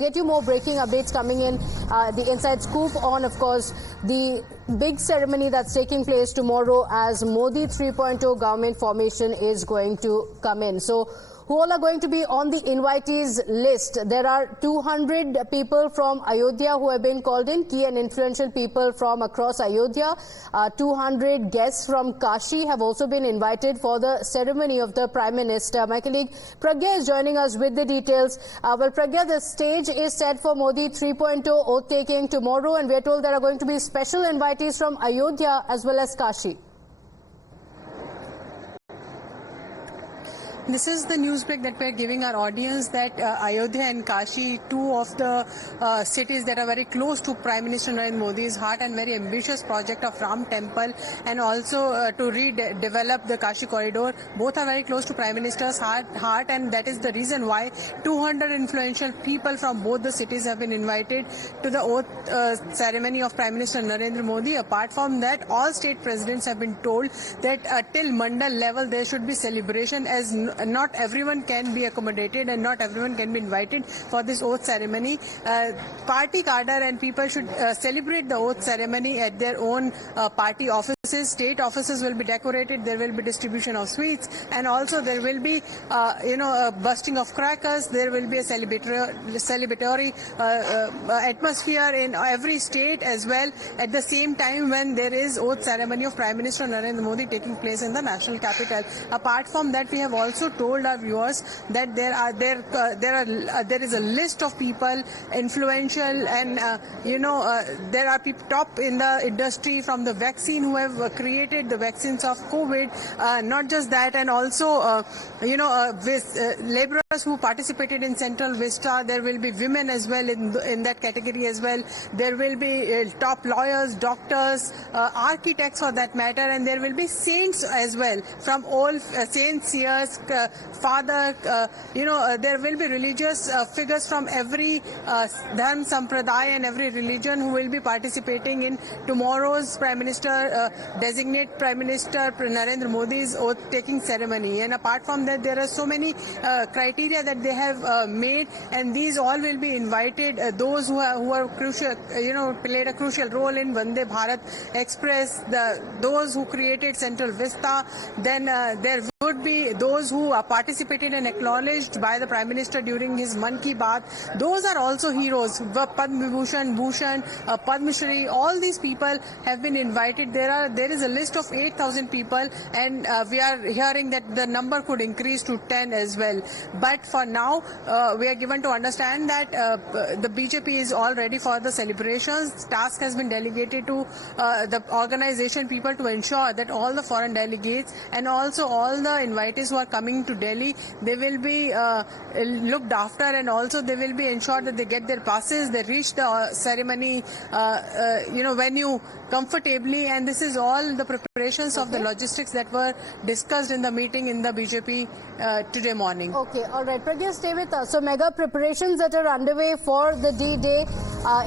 Get you more breaking updates coming in. The inside scoop on, of course, the big ceremony that's taking place tomorrow as Modi 3.0 government formation is going to come in. So, who all are going to be on the invitees list? There are 200 people from Ayodhya who have been called in, key and influential people from across Ayodhya. 200 guests from Kashi have also been invited for the ceremony of the Prime Minister. My colleague Pragya is joining us with the details. Well, Pragya, the stage is set for Modi 3.0 oath-taking tomorrow, and we're told there are going to be special invitees from Ayodhya as well as Kashi. This is the news break that we're giving our audience, that Ayodhya and Kashi, two of the cities that are very close to Prime Minister Narendra Modi's heart and very ambitious project of Ram Temple, and also to redevelop the Kashi corridor. Both are very close to Prime Minister's heart, and that is the reason why 200 influential people from both the cities have been invited to the oath ceremony of Prime Minister Narendra Modi. Apart from that, all state presidents have been told that till mandal level there should be celebration, as not everyone can be accommodated and not everyone can be invited for this oath ceremony. Party cadre and people should celebrate the oath ceremony at their own party offices. State offices will be decorated. There will be distribution of sweets, and also there will be busting of crackers. There will be a celebratory atmosphere in every state as well, at the same time when there is oath ceremony of Prime Minister Narendra Modi taking place in the national capital. Apart from that, we have also told our viewers that there is a list of people influential, and there are people top in the industry from the vaccine who have created the vaccines of COVID. Not just that, and also laborers who participated in Central Vista. There will be women as well in that category as well. There will be top lawyers, doctors, architects for that matter, and there will be saints as well, from all saints, seers, father, there will be religious figures from every dharm, sampradaya and every religion who will be participating in tomorrow's Prime Minister, designate Prime Minister Narendra Modi's oath-taking ceremony. And apart from that, there are so many criteria that they have made, and these all will be invited. Those who are crucial, played a crucial role in Vande Bharat Express, those who created Central Vista, then there would be those who are participated and acknowledged by the Prime Minister during his Mann Ki Baat. Those are also heroes. Padma Vibhushan, Bhushan, Padma Shri, all these people have been invited. There is a list of 8,000 people, and we are hearing that the number could increase to 10 as well. But for now, we are given to understand that the BJP is all ready for the celebrations. Task has been delegated to the organization people to ensure that all the foreign delegates and also all the invitees who are coming to Delhi, they will be looked after, and also they will be ensured that they get their passes, they reach the ceremony venue comfortably, and this is all the preparations of the logistics that were discussed in the meeting in the BJP today morning. Okay, all right. Pragya, stay with us. So mega preparations that are underway for the D-Day,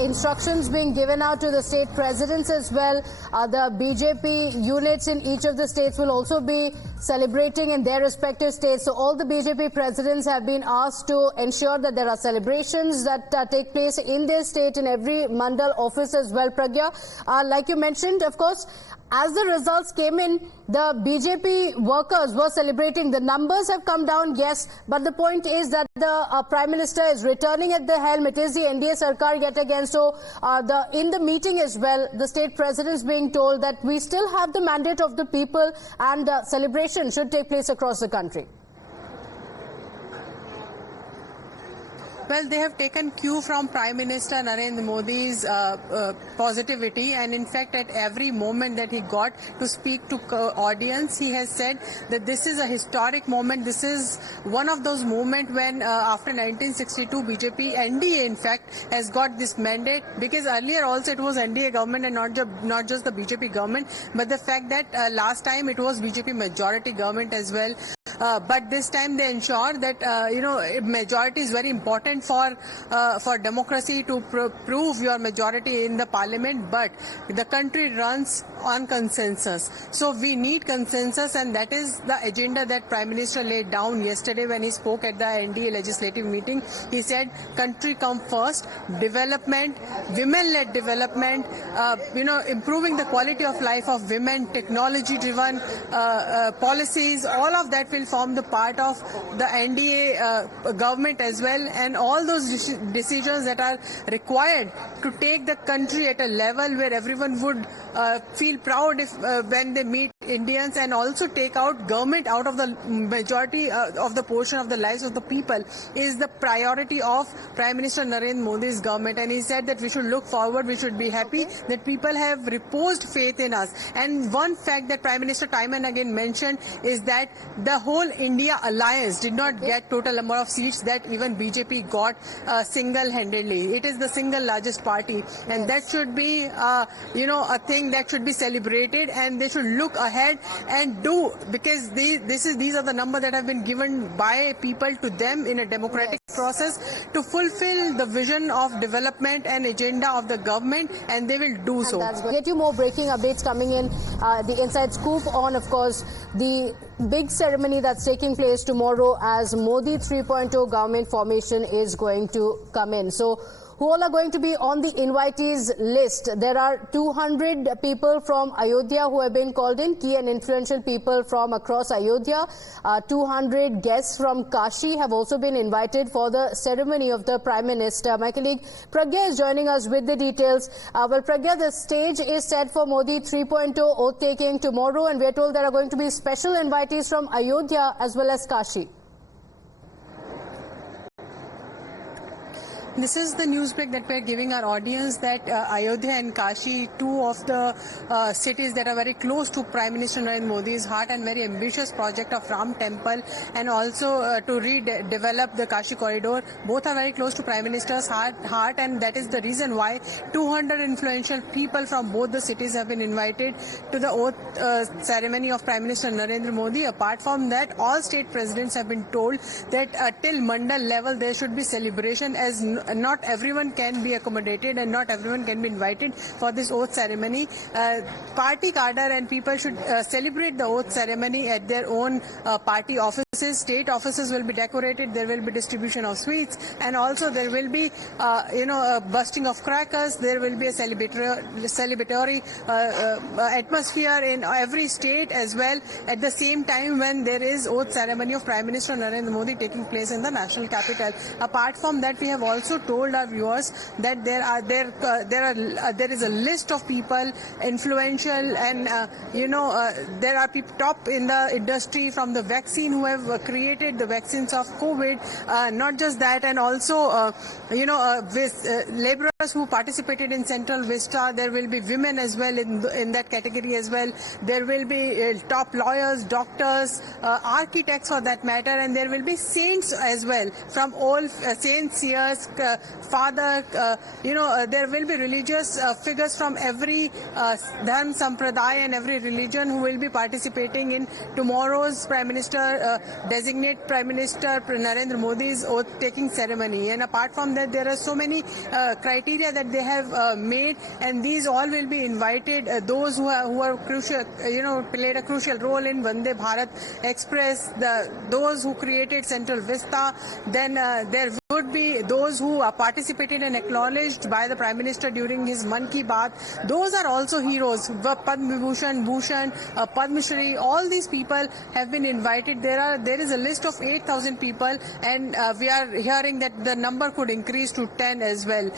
instructions being given out to the state presidents as well. The BJP units in each of the states will also be celebrating in their respective states. So all the BJP presidents have been asked to ensure that there are celebrations that take place in their state, in every mandal office as well. Pragya, like you mentioned, of course, as the results came in, the BJP workers were celebrating. The numbers have come down, yes, but the point is that the Prime Minister is returning at the helm. It is the NDA Sarkar yet again. So in the meeting as well, the state presidents being told that we still have the mandate of the people, and celebration should take place across the country. Well, they have taken cue from Prime Minister Narendra Modi's positivity, and in fact at every moment that he got to speak to audience, he has said that this is a historic moment. This is one of those moments when after 1962 BJP, NDA in fact, has got this mandate, because earlier also it was NDA government and not just the BJP government, but the fact that last time it was BJP majority government as well. but this time they ensure that majority is very important for democracy to prove your majority in the parliament. But the country runs on consensus, so we need consensus, and that is the agenda that Prime Minister laid down yesterday when he spoke at the NDA legislative meeting. He said, country come first, development, women-led development, improving the quality of life of women, technology-driven policies, all of that will form the part of the NDA government as well, and all those decisions that are required to take the country at a level where everyone would feel proud if when they meet Indians, and also take out government out of the majority of the portion of the lives of the people, is the priority of Prime Minister Narendra Modi's government. And he said that we should look forward, we should be happy that people have reposed faith in us. And one fact that Prime Minister time and again mentioned is that the whole India alliance did not get total number of seats that even BJP got single-handedly. It is the single largest party, and that should be a thing that should be celebrated, and they should look ahead and do, because these are the numbers that have been given by people to them in a democratic process to fulfill the vision of development and agenda of the government, and they will do so. Get you more breaking updates coming in. The inside scoop on, of course, the big ceremony that's taking place tomorrow as Modi 3.0 government formation is going to come in. So who all are going to be on the invitees list? There are 200 people from Ayodhya who have been called in, key and influential people from across Ayodhya. 200 guests from Kashi have also been invited for the ceremony of the Prime Minister. My colleague Pragya is joining us with the details. Well, Pragya, the stage is set for Modi 3.0 oath-taking tomorrow, and we are told there are going to be special invitees from Ayodhya as well as Kashi. This is the news break that we are giving our audience, that Ayodhya and Kashi, two of the cities that are very close to Prime Minister Narendra Modi's heart, and very ambitious project of Ram Temple, and also to redevelop the Kashi corridor, both are very close to Prime Minister's heart, and that is the reason why 200 influential people from both the cities have been invited to the oath ceremony of Prime Minister Narendra Modi. Apart from that, all state presidents have been told that till mandal level there should be celebration, as not everyone can be accommodated and not everyone can be invited for this oath ceremony. Party cadre and people should celebrate the oath ceremony at their own party offices. State offices will be decorated, there will be distribution of sweets, and also there will be busting of crackers. There will be a celebratory atmosphere in every state as well, at the same time when there is oath ceremony of Prime Minister Narendra Modi taking place in the national capital. Apart from that, we have also told our viewers that there is a list of people influential, and there are people top in the industry from the vaccine who have created the vaccines of COVID. Not just that, and also laborers who participated in Central Vista. There will be women as well in that category as well. There will be top lawyers, doctors, architects for that matter, and there will be saints as well, from all saints, seers, father, there will be religious figures from every dharma sampradaya and every religion who will be participating in tomorrow's designate Prime Minister Narendra Modi's oath-taking ceremony. And apart from that, there are so many criteria that they have made, and these all will be invited. Those who are crucial, played a crucial role in Vande Bharat Express, those who created Central Vista, then there would be those who are participated and acknowledged by the Prime Minister during his Mann Ki Baat. Those are also heroes. Padma Vibhushan, Bhushan, Padma Shri, all these people have been invited. There is a list of 8,000 people, and we are hearing that the number could increase to 10 as well.